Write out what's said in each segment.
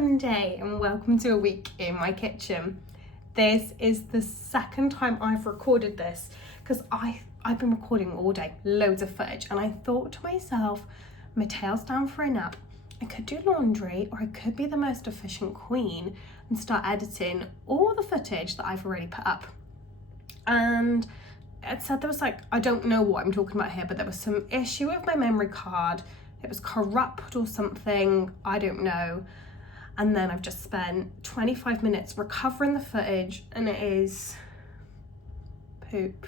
Monday and welcome to a week in my kitchen. This is the second time I've recorded this because I've been recording all day, loads of footage, and I thought to myself, my tail's down for a nap. I could do laundry or I could be the most efficient queen and start editing all the footage that I've already put up. And it said there was I don't know what I'm talking about here, but there was some issue with my memory card. It was corrupt or something, I don't know. And then I've just spent 25 minutes recovering the footage and it is poop.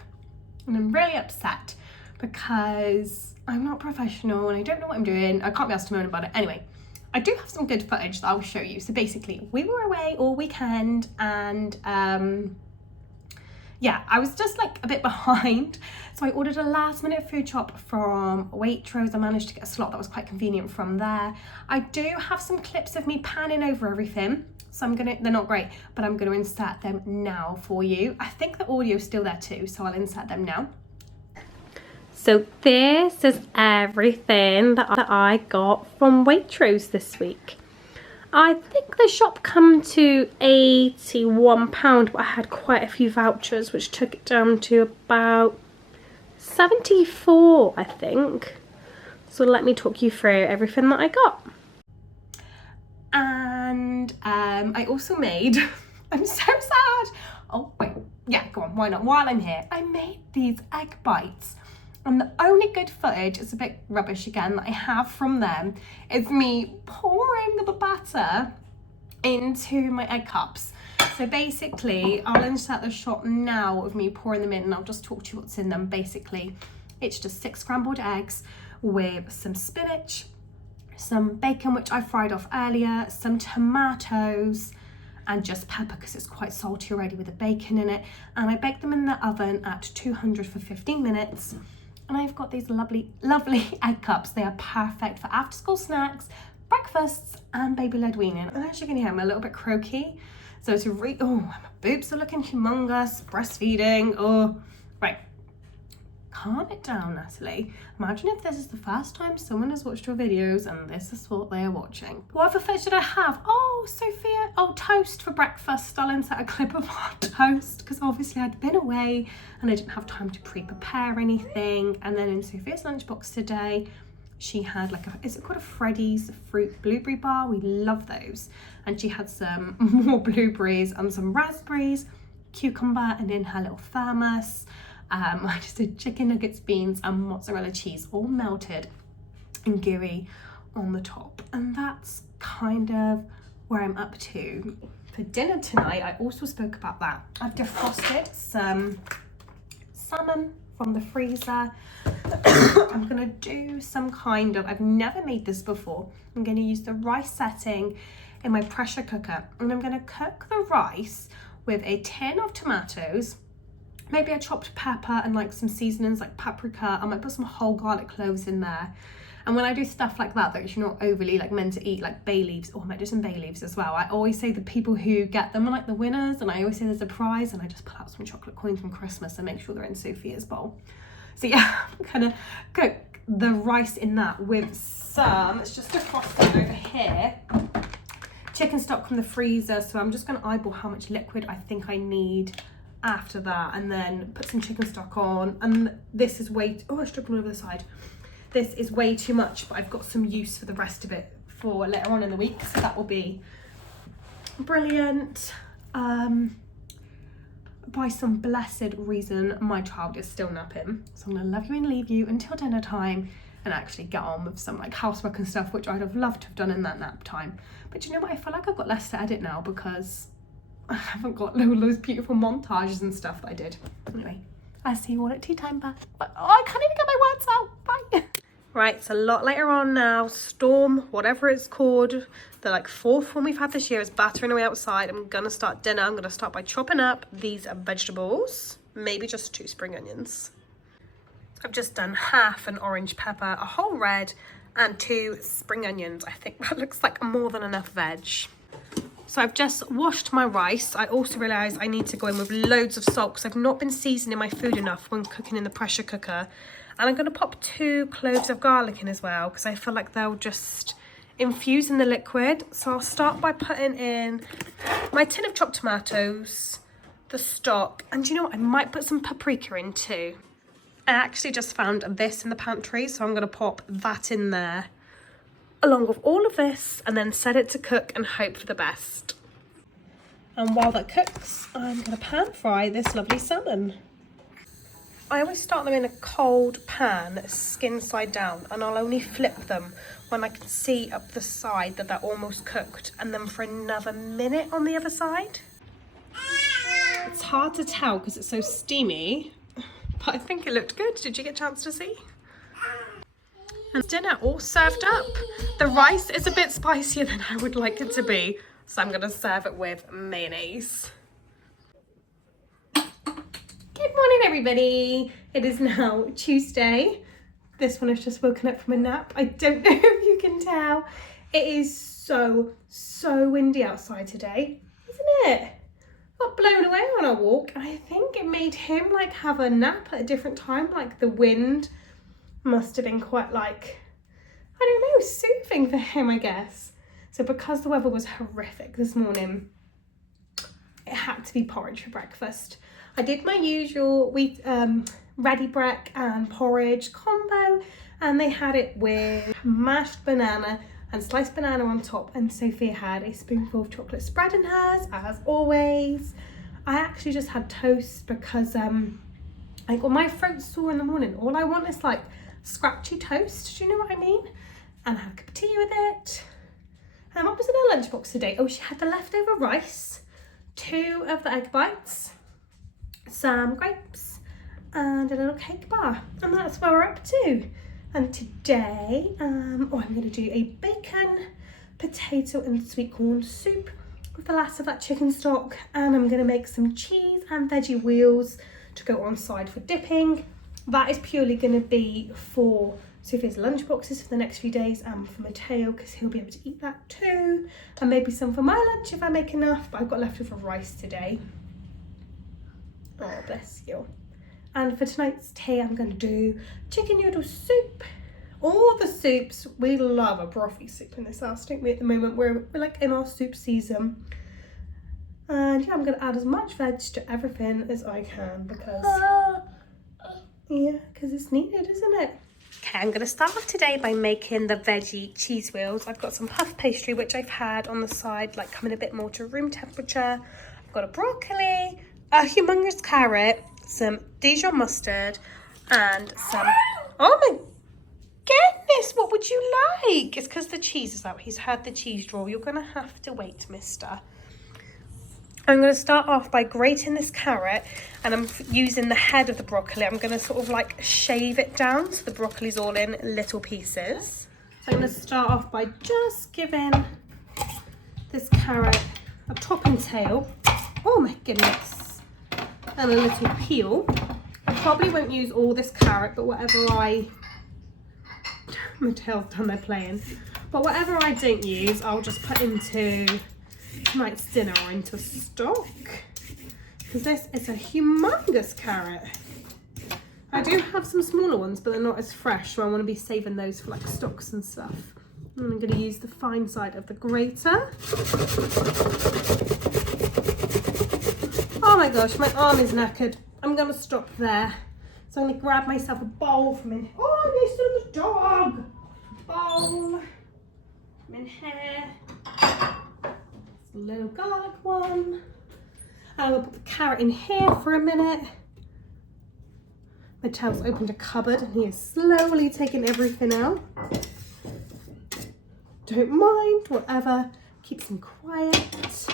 And I'm really upset because I'm not professional and I don't know what I'm doing. I can't be asked to moan about it. Anyway, I do have some good footage that I'll show you. So basically, we were away all weekend and yeah, I was just a bit behind. So I ordered a last minute food shop from Waitrose. I managed to get a slot that was quite convenient from there. I do have some clips of me panning over everything. So they're not great, but I'm gonna insert them now for you. I think the audio's still there too, so I'll insert them now. So this is everything that I got from Waitrose this week. I think the shop come to £81, but I had quite a few vouchers which took it down to about 74, I think. So let me talk you through everything that I got. And I also made, I'm so sad. Oh wait, yeah, go on, why not? While I'm here, I made these egg bites. And the only good footage, it's a bit rubbish again, that I have from them is me pouring the batter into my egg cups. So basically, I'll insert the shot now of me pouring them in and I'll just talk to you what's in them. Basically, it's just 6 scrambled eggs with some spinach, some bacon, which I fried off earlier, some tomatoes, and just pepper because it's quite salty already with the bacon in it. And I baked them in the oven at 200 for 15 minutes. And I've got these lovely, lovely egg cups. They are perfect for after school snacks, breakfasts, and baby-led weaning. And as you can hear, I'm a little bit croaky. So to my boobs are looking humongous, breastfeeding, right. Calm it down, Natalie. Imagine if this is the first time someone has watched your videos and this is what they are watching. What other footage did I have? Oh, Sophia, toast for breakfast. I'll insert a clip of our toast because obviously I'd been away and I didn't have time to pre-prepare anything. And then in Sophia's lunchbox today, she had is it called a Freddy's fruit blueberry bar? We love those. And she had some more blueberries and some raspberries, cucumber, and in her little thermos, I just did chicken nuggets, beans, and mozzarella cheese, all melted and gooey on the top. And that's kind of where I'm up to. For dinner tonight, I also spoke about that. I've defrosted some salmon from the freezer. I'm gonna do some kind of, I've never made this before. I'm gonna use the rice setting in my pressure cooker. And I'm gonna cook the rice with a tin of tomatoes, maybe a chopped pepper and some seasonings like paprika. I might put some whole garlic cloves in there. And when I do stuff like that you're not overly meant to eat, like bay leaves, I might do some bay leaves as well. I always say the people who get them are the winners, and I always say there's a prize, and I just pull out some chocolate coins from Christmas and make sure they're in Sophia's bowl. So yeah, I'm gonna cook the rice in that with some, it's just defrosted over here, chicken stock from the freezer. So I'm just gonna eyeball how much liquid I think I need after that, and then put some chicken stock on. And this is I stripped all over the side. This is way too much, but I've got some use for the rest of it for later on in the week, so that will be brilliant. By some blessed reason, my child is still napping, so I'm gonna love you and leave you until dinner time and actually get on with some housework and stuff, which I'd have loved to have done in that nap time. But you know what, I feel like I've got less to edit now because I haven't got all those beautiful montages and stuff that I did. Anyway, I'll see you all at tea time. But I can't even get my words out. Bye. Right, it's a lot later on now. Storm, whatever it's called, the 4th one we've had this year is battering away outside. I'm gonna start dinner. I'm gonna start by chopping up these vegetables, maybe just 2 spring onions. I've just done half an orange pepper, a whole red, and 2 spring onions. I think that looks like more than enough veg. So I've just washed my rice. I also realised I need to go in with loads of salt because I've not been seasoning my food enough when cooking in the pressure cooker. And I'm going to pop 2 cloves of garlic in as well because I feel like they'll just infusing the liquid. So I'll start by putting in my tin of chopped tomatoes, the stock, and you know what, I might put some paprika in too. I actually just found this in the pantry, so I'm going to pop that in there along with all of this and then set it to cook and hope for the best. And while that cooks, I'm going to pan fry this lovely salmon. I always start them in a cold pan, skin side down, and I'll only flip them when I can see up the side that they're almost cooked, and then for another minute on the other side. It's hard to tell because it's so steamy, but I think it looked good. Did you get a chance to see? And dinner all served up. The rice is a bit spicier than I would like it to be, so I'm going to serve it with mayonnaise. Good morning, everybody. It is now Tuesday. This one has just woken up from a nap. I don't know if you can tell. It is so windy outside today, isn't it? Got blown away on our walk. I think it made him like have a nap at a different time. Like the wind must have been quite like, I don't know, soothing for him, I guess. So because the weather was horrific this morning, it had to be porridge for breakfast. I did my usual ready break and porridge combo, and they had it with mashed banana and sliced banana on top, and Sophia had a spoonful of chocolate spread in hers, as always. I actually just had toast because I got my throat sore in the morning. All I want is like scratchy toast, do you know what I mean? And I had a cup of tea with it. And what was in her lunchbox today? Oh, she had the leftover rice, 2 of the egg bites, some grapes, and a little cake bar. And that's where we're up to. And today, I'm going to do a bacon, potato and sweet corn soup with the last of that chicken stock. And I'm going to make some cheese and veggie wheels to go on side for dipping. That is purely going to be for Sophia's lunch boxes for the next few days, and for Mateo because he'll be able to eat that too. And maybe some for my lunch if I make enough, but I've got leftover rice today. Oh, bless you. And for tonight's tea, I'm going to do chicken noodle soup. All the soups, we love a brothy soup in this house, don't we, at the moment? We're like in our soup season. And yeah, I'm going to add as much veg to everything as I can because, yeah, because it's needed, isn't it? Okay, I'm going to start off today by making the veggie cheese wheels. I've got some puff pastry, which I've had on the side, like coming a bit more to room temperature. I've got a broccoli, a humongous carrot, some Dijon mustard, and some, oh my goodness, what would you like? It's because the cheese is out. He's had the cheese drawer. You're going to have to wait, mister. I'm going to start off by grating this carrot, and I'm using the head of the broccoli. I'm going to sort of like shave it down so the broccoli's all in little pieces. So I'm going to start off by just giving this carrot a top and tail. Oh my goodness. And a little peel. I probably won't use all this carrot, but whatever my tail's done there playing. But whatever I don't use, I'll just put into tonight's dinner or into stock, because this is a humongous carrot. I do have some smaller ones, but they're not as fresh, so I want to be saving those for like stocks and stuff. And I'm going to use the fine side of the grater. Oh my gosh, my arm is knackered. I'm going to stop there. So I'm going to grab myself a bowl from in. Oh, next to the dog. Bowl from in here. A little garlic one. And I'm going to put the carrot in here for a minute. Mateo's opened a cupboard and he is slowly taking everything out. Don't mind, whatever keeps him quiet.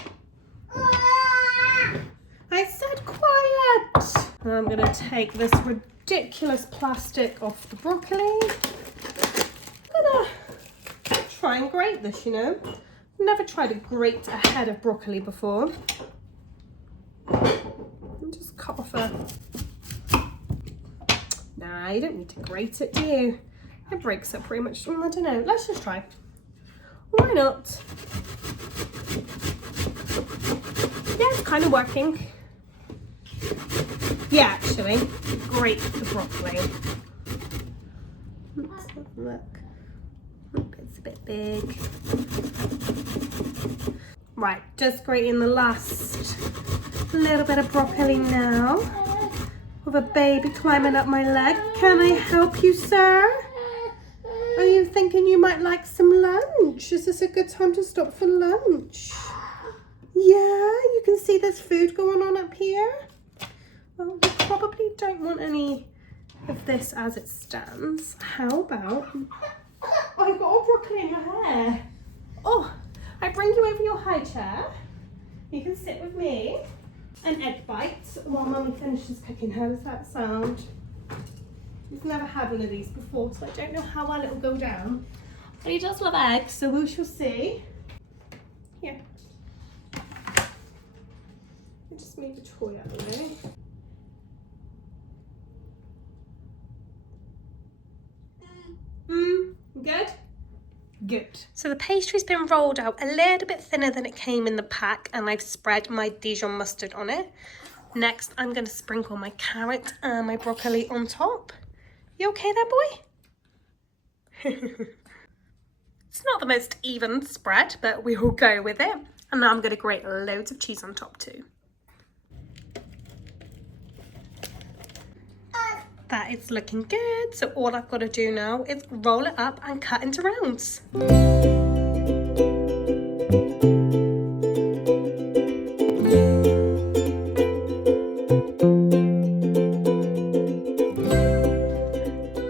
I said quiet! And I'm going to take this ridiculous plastic off the broccoli. I'm going to try and grate this, you know. Never tried to grate a head of broccoli before. And just cut off a... Nah, you don't need to grate it, do you? It breaks up pretty much. I don't know. Let's just try. Why not? Yeah, it's kind of working. Yeah, actually. Grate the broccoli. Let's have a look. It's It's a bit big. Right, just grating the last little bit of broccoli now. With a baby climbing up my leg. Can I help you, sir? Are you thinking you might like some lunch? Is this a good time to stop for lunch? Yeah, you can see there's food going on up here. Well, you probably don't want any of this as it stands. How about... Oh, I've got all broccoli in your hair. Oh, I bring you over your high chair. You can sit with me. An egg bite while Mummy finishes cooking. How does that sound? We've never had one of these before, so I don't know how well it will go down. But he does love eggs, so we shall see. Here. I'll just move the toy out of the way. Good? Good. So the pastry's been rolled out a little bit thinner than it came in the pack, and I've spread my Dijon mustard on it. Next, I'm going to sprinkle my carrot and my broccoli on top. You okay there, boy? It's not the most even spread, but we will go with it. And now I'm going to grate loads of cheese on top too. That is looking good. So all I've got to do now is roll it up and cut into rounds.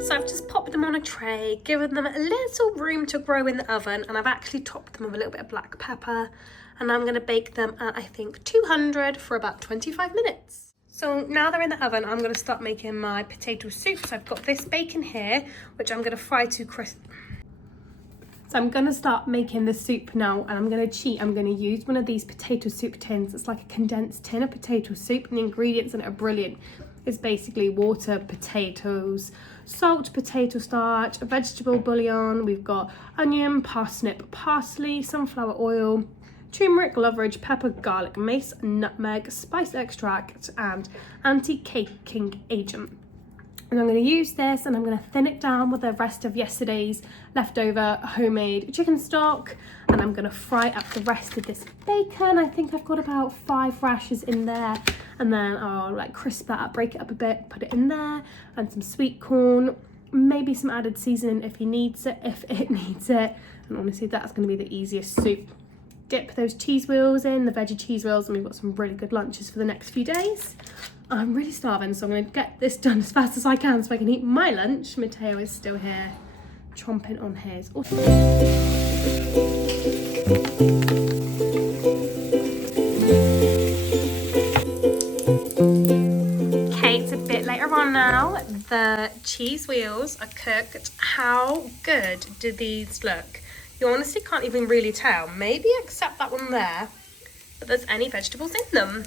So I've just popped them on a tray, given them a little room to grow in the oven, and I've actually topped them with a little bit of black pepper. And I'm going to bake them at, I think, 200 for about 25 minutes. So now they're in the oven, I'm going to start making my potato soup. So I've got this bacon here, which I'm going to fry to crisp. So I'm going to start making the soup now, and I'm going to cheat. I'm going to use one of these potato soup tins. It's like a condensed tin of potato soup, and the ingredients in it are brilliant. It's basically water, potatoes, salt, potato starch, a vegetable bouillon. We've got onion, parsnip, parsley, sunflower oil, turmeric, loveridge, pepper, garlic, mace, nutmeg, spice extract, and anti-caking agent. And I'm going to use this, and I'm going to thin it down with the rest of yesterday's leftover homemade chicken stock, and I'm going to fry up the rest of this bacon. I think I've got about 5 rashers in there, and then I'll like crisp that up, break it up a bit, put it in there, and some sweet corn, maybe some added seasoning if it needs it, and honestly that's going to be the easiest soup. Dip those cheese wheels in, the veggie cheese wheels, and we've got some really good lunches for the next few days. I'm really starving, so I'm going to get this done as fast as I can so I can eat my lunch. Matteo is still here, chomping on his. Okay, it's a bit later on now. The cheese wheels are cooked. How good do these look? You honestly can't even really tell, maybe except that one there, but there's any vegetables in them.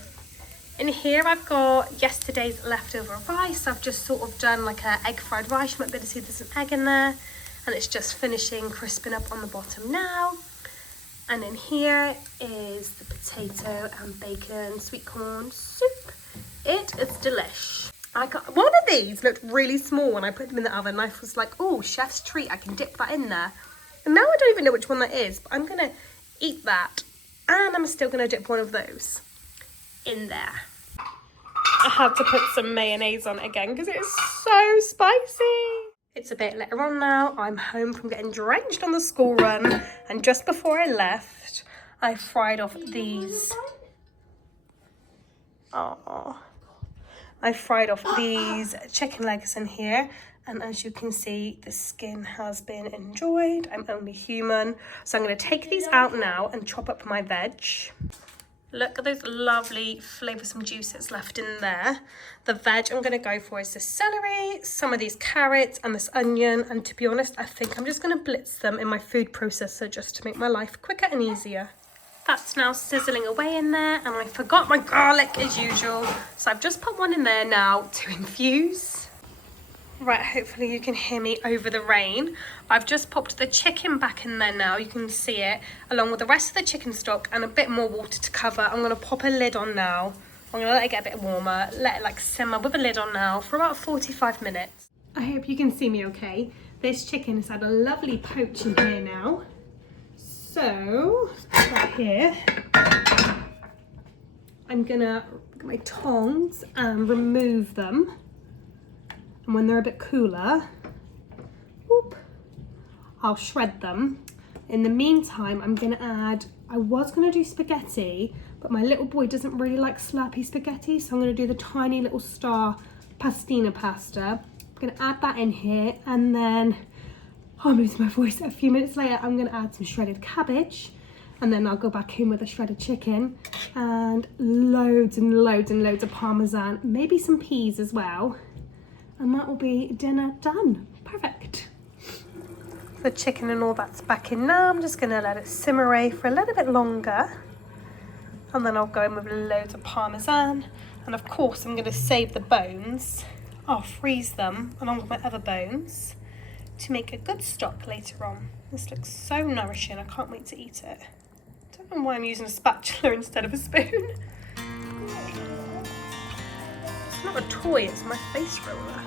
In here I've got yesterday's leftover rice. I've just sort of done like an egg fried rice. You might be able to see there's an egg in there, and it's just finishing crisping up on the bottom now. And in here is the potato and bacon sweet corn soup. It is delish. One of these looked really small when I put them in the oven. I was like, oh, chef's treat, I can dip that in there. And now I don't even know which one that is, but I'm going to eat that. And I'm still going to dip one of those in there. I had to put some mayonnaise on it again because it is so spicy. It's a bit later on now. I'm home from getting drenched on the school run. And just before I left, I fried off these. I fried off these chicken legs in here. And as you can see, the skin has been enjoyed. I'm only human. So I'm going to take these out now and chop up my veg. Look at those lovely flavoursome juices left in there. The veg I'm going to go for is the celery, some of these carrots and this onion. And to be honest, I think I'm just going to blitz them in my food processor just to make my life quicker and easier. That's now sizzling away in there, and I forgot my garlic as usual. So I've just put one in there now to infuse. Right, hopefully you can hear me over the rain. I've just popped the chicken back in there now, you can see it, along with the rest of the chicken stock and a bit more water to cover. I'm gonna pop a lid on now. I'm gonna let it get a bit warmer, let it like simmer with a lid on now for about 45 minutes. I hope you can see me okay. This chicken has had a lovely poach in here now. So, right here, I'm gonna get my tongs and remove them. And when they're a bit cooler, whoop, I'll shred them. In the meantime, I'm gonna add, I was gonna do spaghetti, but my little boy doesn't really like slurpy spaghetti, so I'm gonna do the tiny little star pastina pasta. I'm gonna add that in here, and then, oh, I'm losing my voice. A few minutes later, I'm gonna add some shredded cabbage, and then I'll go back in with the shredded chicken and loads and loads and loads of Parmesan, maybe some peas as well. And that will be dinner done. Perfect. The chicken and all that's back in now. I'm just gonna let it simmer away for a little bit longer. And then I'll go in with loads of Parmesan. And of course, I'm gonna save the bones. I'll freeze them along with my other bones to make a good stock later on. This looks so nourishing, I can't wait to eat it. Don't know why I'm using a spatula instead of a spoon. It's not a toy, it's my face roller.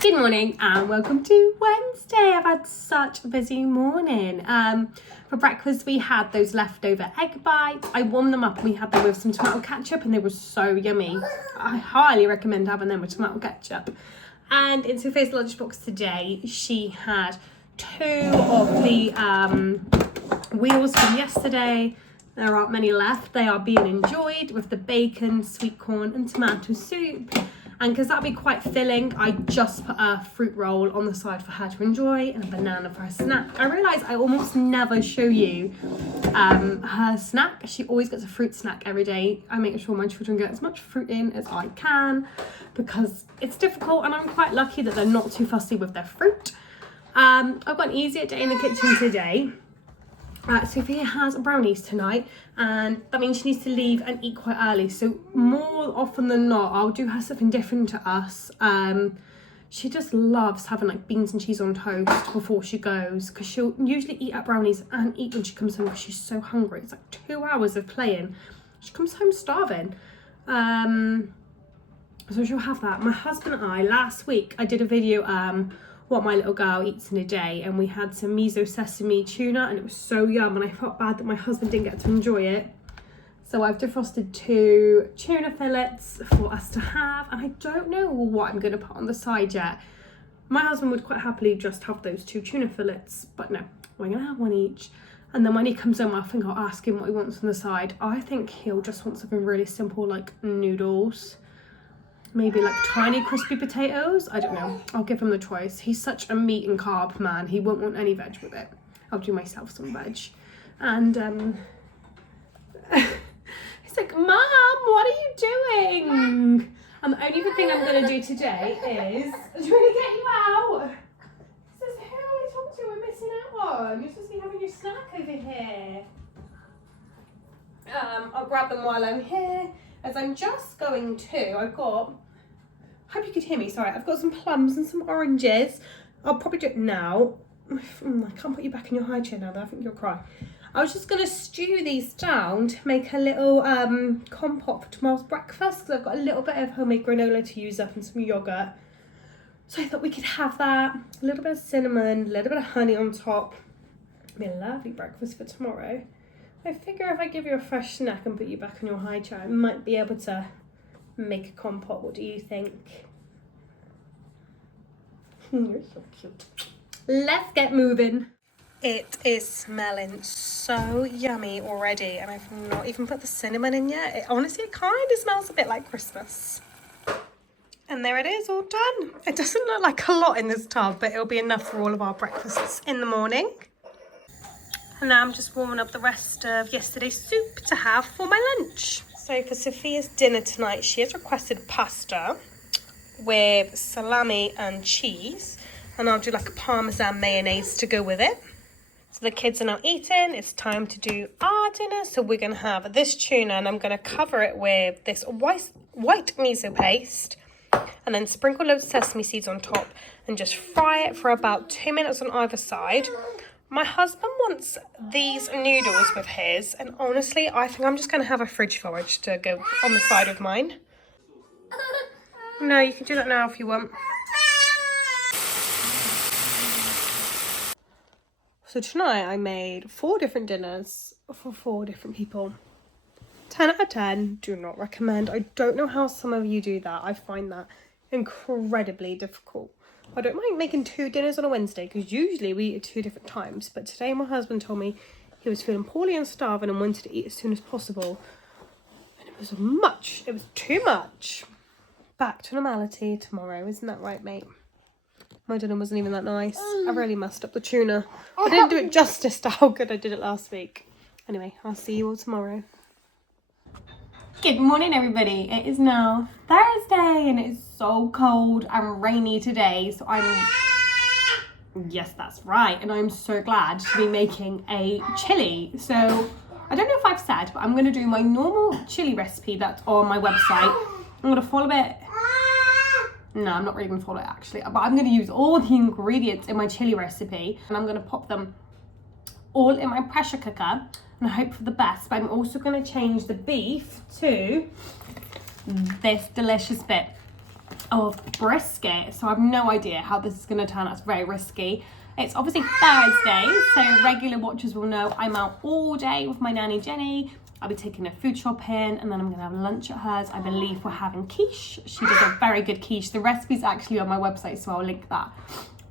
Good morning and welcome to Wednesday. I've had such a busy morning. For breakfast we had those leftover egg bites. I warmed them up and we had them with some tomato ketchup and they were so yummy. I highly recommend having them with tomato ketchup. And in Sophia's lunchbox today, she had 2 of the wheels from yesterday. There aren't many left. They are being enjoyed with the bacon, sweet corn and tomato soup. And because that'll be quite filling, I just put a fruit roll on the side for her to enjoy and a banana for her snack. I realise I almost never show you her snack. She always gets a fruit snack every day. I make sure my children get as much fruit in as I can because it's difficult and I'm quite lucky that they're not too fussy with their fruit. I've got an easier day in the kitchen today. Sophia has brownies tonight and that means she needs to leave and eat quite early, so more often than not I'll do her something different to us. She just loves having like beans and cheese on toast before she goes because she'll usually eat at brownies and eat when she comes home because she's so hungry. It's like 2 hours of playing. She comes home starving. So she'll have that. My husband and I, last week I did a video what my little girl eats in a day, and we had some miso sesame tuna and it was so yum, and I felt bad that my husband didn't get to enjoy it. So I've defrosted 2 tuna fillets for us to have, and I don't know what I'm going to put on the side yet. My husband would quite happily just have those 2 tuna fillets, but no, we're going to have one each. And then when he comes home, I think I'll ask him what he wants on the side. I think he'll just want something really simple like noodles. Maybe like tiny crispy potatoes. I don't know. I'll give him the choice. He's such a meat and carb man. He won't want any veg with it. I'll do myself some veg. And he's like, Mom, what are you doing? And the only thing I'm going to do today is trying to get you out. He says, who are you talking to? We're missing out on. You're supposed to be having your snack over here. I'll grab them while I'm here. As I'm just going to, I hope you could hear me, sorry. I've got some plums and some oranges. I'll probably do it now. I can't put you back in your high chair now though, I think you'll cry. I was just gonna stew these down to make a little compote for tomorrow's breakfast because I've got a little bit of homemade granola to use up and some yogurt. So I thought we could have that. A little bit of cinnamon, a little bit of honey on top. It'll be a lovely breakfast for tomorrow. I figure if I give you a fresh snack and put you back on your high chair, I might be able to make a compote. What do you think? You're so cute. Let's get moving. It is smelling so yummy already, and I've not even put the cinnamon in yet. It honestly kind of smells a bit like Christmas. And there it is, all done. It doesn't look like a lot in this tub, but it'll be enough for all of our breakfasts in the morning. And now I'm just warming up the rest of yesterday's soup to have for my lunch. So for Sophia's dinner tonight, she has requested pasta with salami and cheese. And I'll do like a Parmesan mayonnaise to go with it. So the kids are now eating. It's time to do our dinner. So we're going to have this tuna and I'm going to cover it with this white miso paste. and then sprinkle loads of sesame seeds on top and just fry it for about 2 minutes on either side. My husband wants these noodles with his, and honestly, I think I'm just going to have a fridge forage to go on the side of mine. No, you can do that now if you want. So tonight I made 4 different dinners for 4 different people. 10 out of 10, do not recommend. I don't know how some of you do that. I find that incredibly difficult. I don't mind making 2 dinners on a Wednesday because usually we eat at 2 different times. But today my husband told me he was feeling poorly and starving and wanted to eat as soon as possible. And it was much. It was too much. Back to normality tomorrow. Isn't that right, mate? My dinner wasn't even that nice. I really messed up the tuna. I didn't do it justice to how good I did it last week. Anyway, I'll see you all tomorrow. Good morning, everybody. It is now Thursday and it is so cold and rainy today. So yes, that's right. And I'm so glad to be making a chili. So I don't know if I've said, but I'm going to do my normal chili recipe that's on my website. I'm going to follow it. No, I'm not really going to follow it actually, but I'm going to use all the ingredients in my chili recipe and I'm going to pop them all in my pressure cooker and hope for the best. But I'm also going to change the beef to this delicious bit of brisket. So I have no idea how this is going to turn out. It's very risky. It's obviously Thursday, so regular watchers will know I'm out all day with my nanny Jenny. I'll be taking a food shopping and then I'm going to have lunch at hers. I believe we're having quiche. She does a very good quiche. The recipe's actually on my website, so I'll link that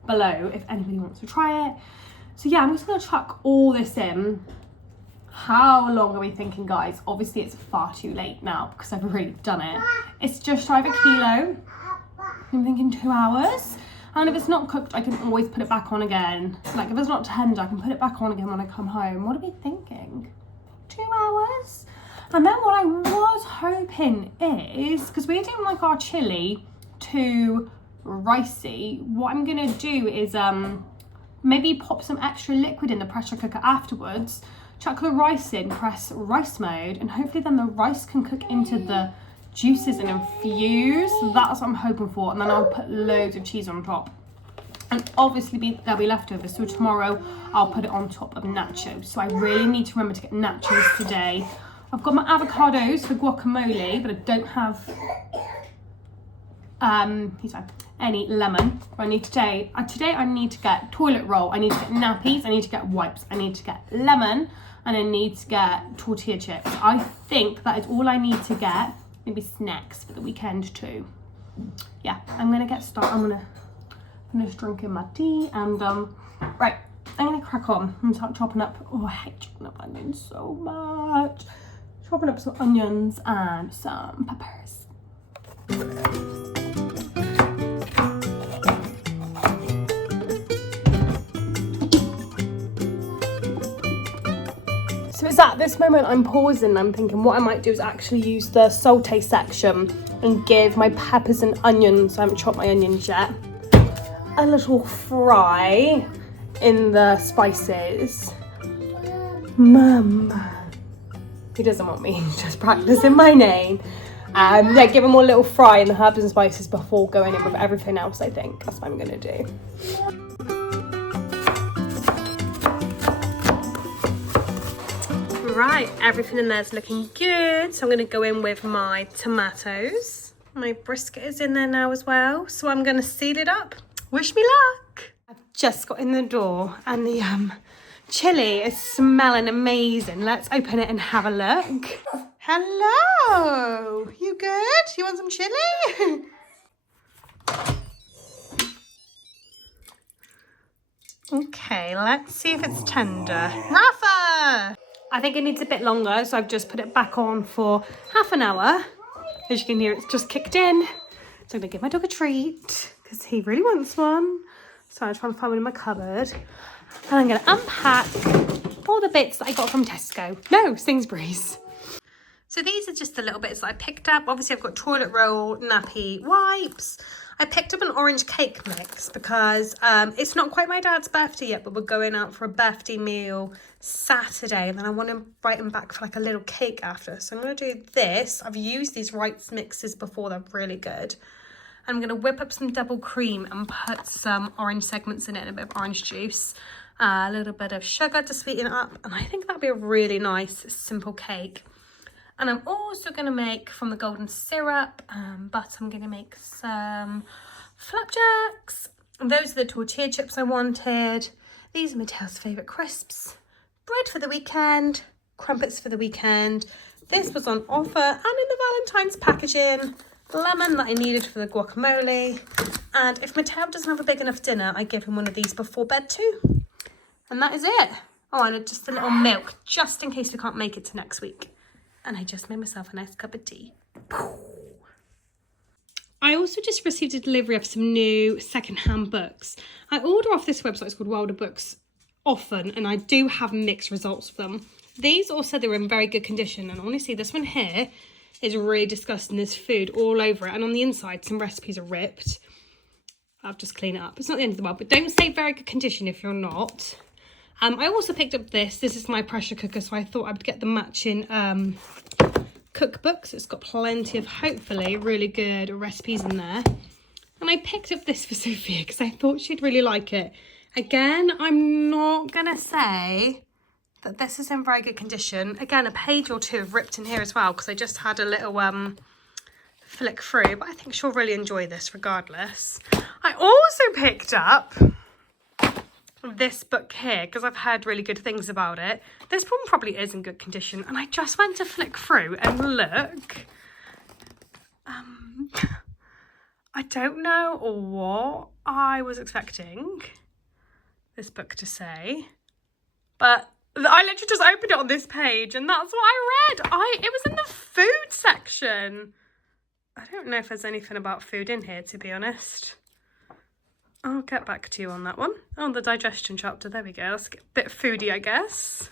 below if anybody wants to try it. So yeah, I'm just going to chuck all this in. How long are we thinking, guys? Obviously, it's far too late now because I've already done it. It's just shy of 1 kilo. I'm thinking 2 hours. And if it's not cooked, I can always put it back on again. Like if it's not tender, I can put it back on again when I come home. What are we thinking? 2 hours. And then what I was hoping is, because we're doing like our chili too ricey, what I'm gonna do is maybe pop some extra liquid in the pressure cooker afterwards, chuck the rice in, press rice mode, and hopefully then the rice can cook into the juices and infuse. That's what I'm hoping for. And then I'll put loads of cheese on top. And obviously there'll be leftovers, so tomorrow I'll put it on top of nachos. So I really need to remember to get nachos today. I've got my avocados for guacamole, but I don't have any lemon. I need today I need to get toilet roll, I need to get nappies, I need to get wipes, I need to get lemon, and I need to get tortilla chips. I think that is all I need to get. Maybe snacks for the weekend too. Yeah, I'm gonna get started. I'm gonna finish drinking my tea and right, I'm gonna crack on and start chopping up. Oh, I hate chopping up onions so much. Chopping up some onions and some peppers. So it's at this moment I'm pausing. I'm thinking what I might do is actually use the saute section and give my peppers and onions, I haven't chopped my onions yet, a little fry in the spices. Mum. He doesn't want me, he's just practicing my name. Yeah, give them all a little fry in the herbs and spices before going in with everything else, I think. That's what I'm gonna do. Right, everything in there is looking good. So I'm gonna go in with my tomatoes. My brisket is in there now as well. So I'm gonna seal it up. Wish me luck. I've just got in the door and the chili is smelling amazing. Let's open it and have a look. Hello, you good? You want some chili? Okay, let's see if it's tender. Rafa! I think it needs a bit longer, so I've just put it back on for half an hour. As you can hear, it's just kicked in. So I'm gonna give my dog a treat because he really wants one. So I'm trying to find one in my cupboard. And I'm gonna unpack all the bits that I got from Tesco. No, Sainsbury's. So these are just the little bits that I picked up. Obviously I've got toilet roll, nappy, wipes. I picked up an orange cake mix because it's not quite my dad's birthday yet, but we're going out for a birthday meal Saturday. And then I want to invite him back for like a little cake after. So I'm going to do this. I've used these rice mixes before. They're really good. I'm going to whip up some double cream and put some orange segments in it and a bit of orange juice. A little bit of sugar to sweeten it up. And I think that'll be a really nice, simple cake. And I'm also going to make from the golden syrup, but I'm going to make some flapjacks. And those are the tortilla chips I wanted. These are Mattel's favourite crisps. Bread for the weekend. Crumpets for the weekend. This was on offer and in the Valentine's packaging. Lemon that I needed for the guacamole. And if Mattel doesn't have a big enough dinner, I give him one of these before bed too. And that is it. Oh, and just a little milk, just in case I can't make it to next week. And I just made myself a nice cup of tea. I also just received a delivery of some new secondhand books. I order off this website, it's called Wilder Books, often, and I do have mixed results of them. These all said they were in very good condition, and honestly, this one here is really disgusting. There's food all over it, and on the inside, some recipes are ripped. I'll just clean it up. It's not the end of the world, but don't say very good condition if you're not. I also picked up this. This is my pressure cooker, so I thought I would get the matching cookbooks. It's got plenty of, hopefully, really good recipes in there. And I picked up this for Sophia because I thought she'd really like it. Again, I'm not going to say that this is in very good condition. Again, a page or two have ripped in here as well because I just had a little flick through. But I think she'll really enjoy this regardless. I also picked up this book here because I've heard really good things about it. This one probably is in good condition, and I just went to flick through and look. I don't know what I was expecting this book to say, but I literally just opened it on this page and that's what I read. It was in the food section. I don't know if there's anything about food in here, to be honest. I'll get back to you on that one. Oh, the digestion chapter. There we go. Let's get a bit foodie, I guess.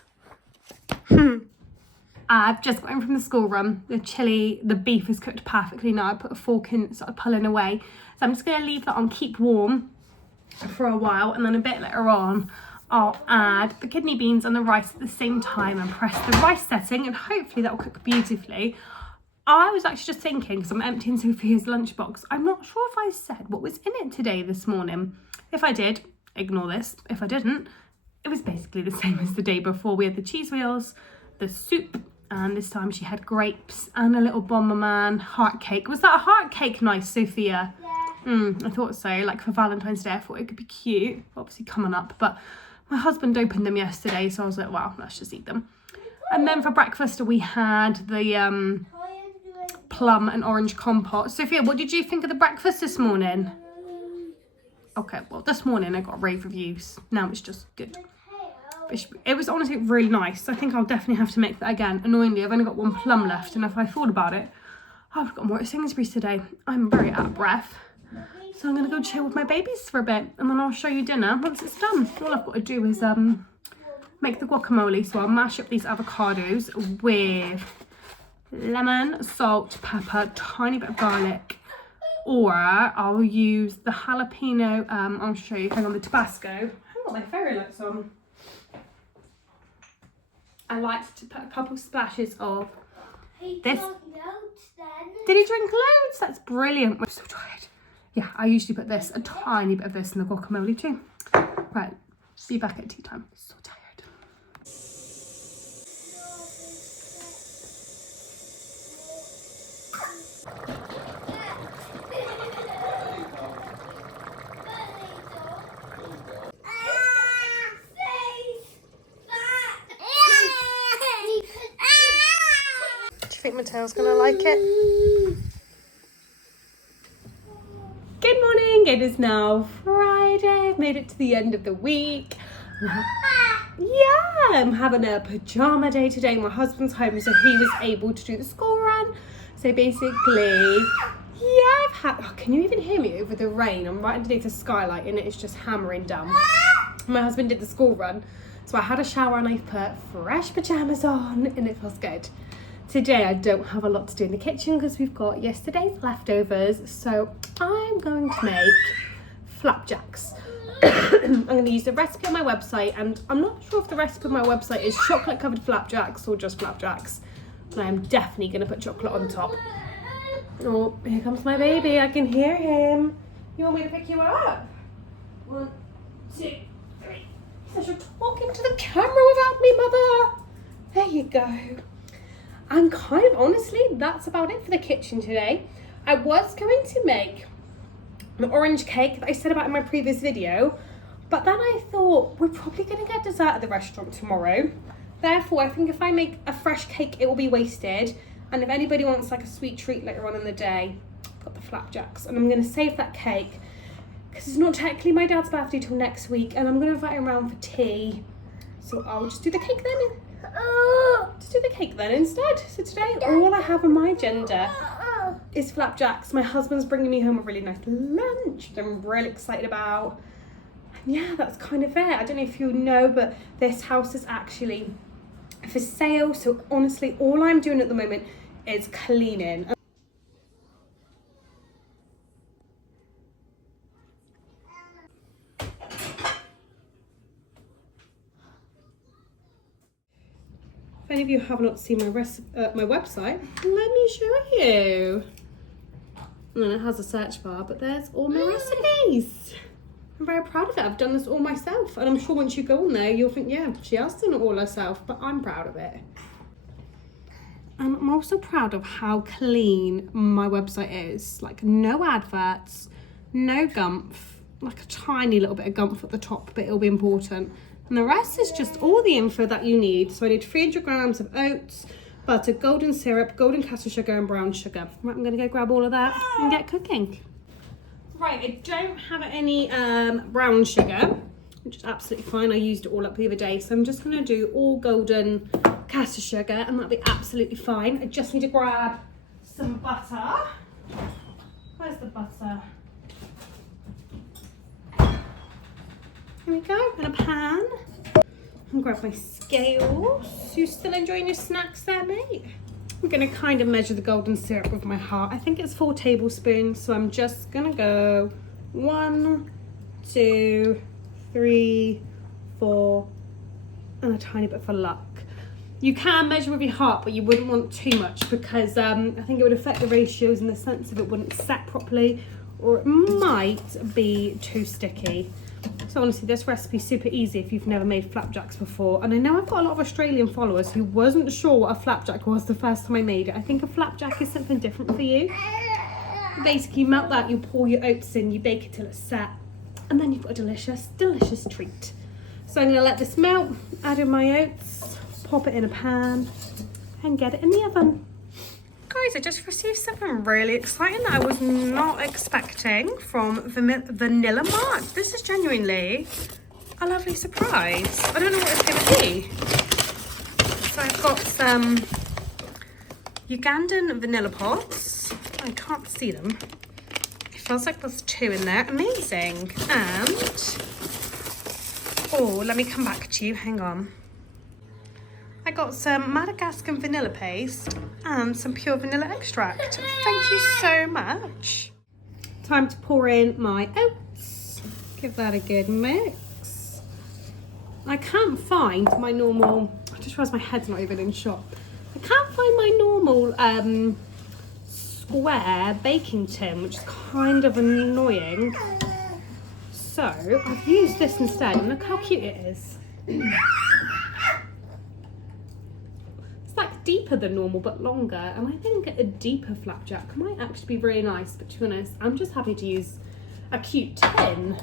I've just got in from the school run. The beef is cooked perfectly now. I put a fork in, started pulling away. So I'm just going to leave that on keep warm for a while. And then a bit later on, I'll add the kidney beans and the rice at the same time and press the rice setting. And hopefully that will cook beautifully. I was actually just thinking, because I'm emptying Sophia's lunchbox, I'm not sure if I said what was in it today this morning. If I did, ignore this. If I didn't, it was basically the same as the day before. We had the cheese wheels, the soup, and this time she had grapes and a little Bomberman heart cake. Was that a heart cake nice, Sophia? Yeah. I thought so. Like for Valentine's Day, I thought it could be cute. Obviously coming up, but my husband opened them yesterday, so I was like, wow, let's just eat them. And then for breakfast, we had the plum and orange compote. Sophia, what did you think of the breakfast this morning? Okay, well, this morning I got rave reviews. Now it's just good. It was honestly really nice. I think I'll definitely have to make that again. Annoyingly, I've only got one plum left, and if I thought about it, I've got more at Sainsbury's today. I'm very out of breath. So I'm going to go chill with my babies for a bit, and then I'll show you dinner once it's done. All I've got to do is make the guacamole. So I'll mash up these avocados with lemon, salt, pepper, tiny bit of garlic, or I'll use the jalapeno, I'll show you, hang on, the Tabasco. I haven't got my fairy lights on. I like to put a couple splashes of this. Did he drink loads? That's brilliant. We're so tired. Yeah, I usually put this, a tiny bit of this in the guacamole too. Right, be back at tea time. So tired. Do you think Mattel's gonna like it? Good morning, it is now Friday. I've made it to the end of the week. Yeah, I'm having a pajama day today. My husband's home, so he was able to do the school run. So basically, yeah, oh, can you even hear me over the rain? I'm right underneath the skylight and it is just hammering down. My husband did the school run, so I had a shower and I put fresh pajamas on and it feels good. Today I don't have a lot to do in the kitchen because we've got yesterday's leftovers, so I'm going to make flapjacks. I'm going to use the recipe on my website, and I'm not sure if the recipe on my website is chocolate covered flapjacks or just flapjacks, but I'm definitely going to put chocolate on top. Oh, here comes my baby. I can hear him. You want me to pick you up? 1, 2, 3. He says you're talking to the camera without me, mother. There you go. And kind of honestly, that's about it for the kitchen today. I was going to make an orange cake that I said about in my previous video, but then I thought we're probably going to get dessert at the restaurant tomorrow. Therefore, I think if I make a fresh cake, it will be wasted. And if anybody wants like a sweet treat later on in the day, I've got the flapjacks. And I'm going to save that cake because it's not technically my dad's birthday till next week. And I'm going to invite him around for tea. So I'll just do the cake then. Just do the cake then instead. So today, all I have on my agenda is flapjacks. My husband's bringing me home a really nice lunch that I'm really excited about. And yeah, that's kind of it. I don't know if you know, but this house is actually for sale. So honestly, all I'm doing at the moment is cleaning. If any of you have not seen my website, let me show you. And it has a search bar, but there's all my recipes. I'm very proud of it. I've done this all myself, and I'm sure once you go on there, you'll think, yeah, she has done it all herself, but I'm proud of it. And I'm also proud of how clean my website is. Like, no adverts, no gumph, like a tiny little bit of gumph at the top, but it'll be important. And the rest is just all the info that you need. So I need 300 grams of oats, butter, golden syrup, golden castor sugar, and brown sugar. Right, I'm gonna go grab all of that and get cooking. Right, I don't have any brown sugar, which is absolutely fine. I used it all up the other day. So I'm just gonna do all golden castor sugar, and that'll be absolutely fine. I just need to grab some butter. Where's the butter? Here we go, in a pan. And grab my scales. You still enjoying your snacks there, mate? I'm gonna kind of measure the golden syrup with my heart. I think it's 4 tablespoons, so I'm just gonna go 1, 2, 3, 4, and a tiny bit for luck. You can measure with your heart, but you wouldn't want too much because I think it would affect the ratios in the sense of it wouldn't set properly, or it might be too sticky. So honestly, this recipe is super easy if you've never made flapjacks before. And I know I've got a lot of Australian followers who wasn't sure what a flapjack was the first time I made it. I think a flapjack is something different for you. Basically, you melt that, you pour your oats in, you bake it till it's set, and then you've got a delicious, delicious treat. So I'm gonna let this melt, add in my oats, pop it in a pan, and get it in the oven. Guys, I just received something really exciting that I was not expecting from Vanilla Mart. This is genuinely a lovely surprise. I don't know what it's going to be. So I've got some Ugandan vanilla pods. I can't see them. It feels like there's 2 in there. Amazing. And, oh, let me come back to you. Hang on. I got some Madagascar vanilla paste and some pure vanilla extract. Thank you so much. Time to pour in my oats. Give that a good mix. I can't find my normal, I just realised my head's not even in shot. I can't find my normal square baking tin, which is kind of annoying. So I've used this instead, and look how cute it is. Deeper than normal but longer, and I think a deeper flapjack might actually be really nice, but to be honest, I'm just happy to use a cute tin.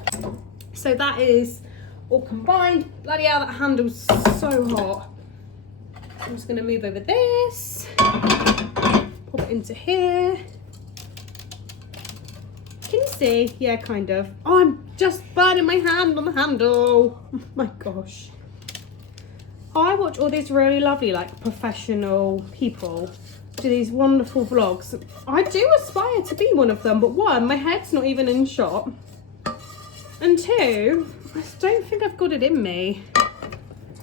So that is all combined. Bloody hell, that handle's so hot. I'm just going to move over this, pop it into here. Can you see? Yeah, kind of. Oh, I'm just burning my hand on the handle. Oh my gosh. I watch all these really lovely, like, professional people do these wonderful vlogs. I do aspire to be one of them, but 1, my head's not even in shot. And 2, I just don't think I've got it in me.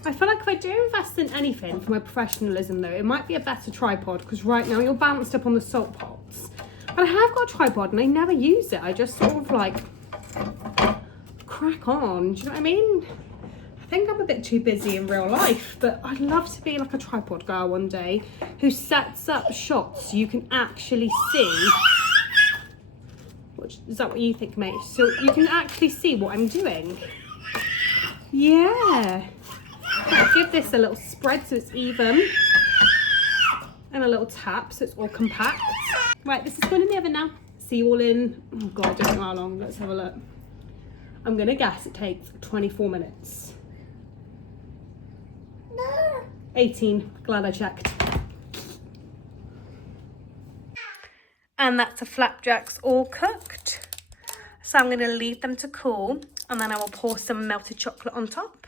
I feel like if I do invest in anything for my professionalism, though, it might be a better tripod, because right now you're balanced up on the salt pots. But I have got a tripod and I never use it. I just sort of, like, crack on. Do you know what I mean? I think I'm a bit too busy in real life, but I'd love to be like a tripod girl one day who sets up shots so you can actually see. Is that what you think, mate? So you can actually see what I'm doing. Yeah. I'll give this a little spread so it's even. And a little tap so it's all compact. Right, this is going in the oven now. See you all in, oh God, I don't know how long. Let's have a look. I'm gonna guess it takes 24 minutes. 18, glad I checked. And that's the flapjacks all cooked. So I'm gonna leave them to cool and then I will pour some melted chocolate on top.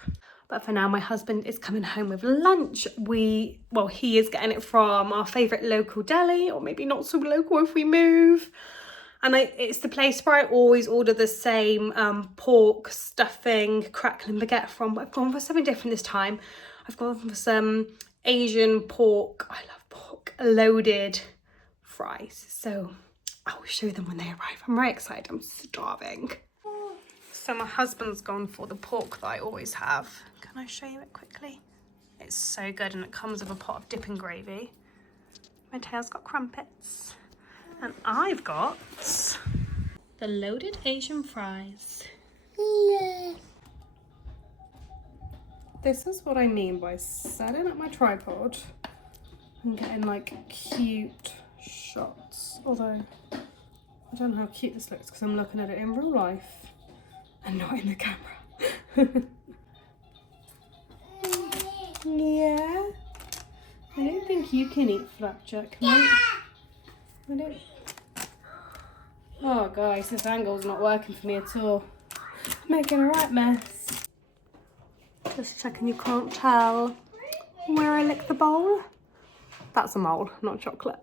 But for now, my husband is coming home with lunch. Well, he is getting it from our favourite local deli, or maybe not so local if we move. And it's the place where I always order the same pork, stuffing, crackling baguette from. But I've gone for something different this time. I've gone for some Asian pork, I love pork, loaded fries. So I will show you them when they arrive. I'm very excited, I'm starving. So my husband's gone for the pork that I always have. Can I show you it quickly? It's so good and it comes with a pot of dipping gravy. My tail's got crumpets. And I've got the loaded Asian fries. Yeah. This is what I mean by setting up my tripod and getting like cute shots. Although I don't know how cute this looks because I'm looking at it in real life and not in the camera. Yeah. I don't think you can eat flapjack, mate. I don't. Oh guys, this angle's not working for me at all. Making a right mess. Just checking you can't tell where I lick the bowl. That's a mole, not chocolate.